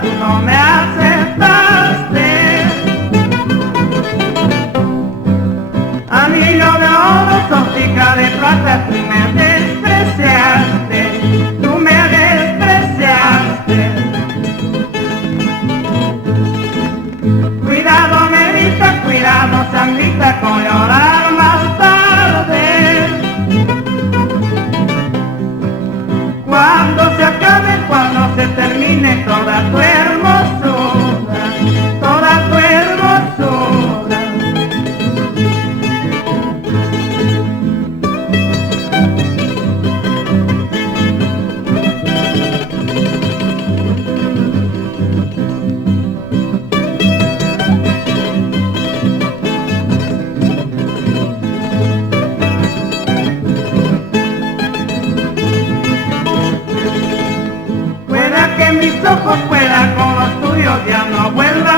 tú no me aceptaste. Anillo de oro, sortija de plata, tú me despreciaste, tú me despreciaste. Cuidado, Merita, cuidado, Sandrita, con llorar más tarde. Cuando se acabe, cuando se termine toda tu hermosura, toda tu hermosura. Mis ojos fuera con los tuyos, ya no vuelva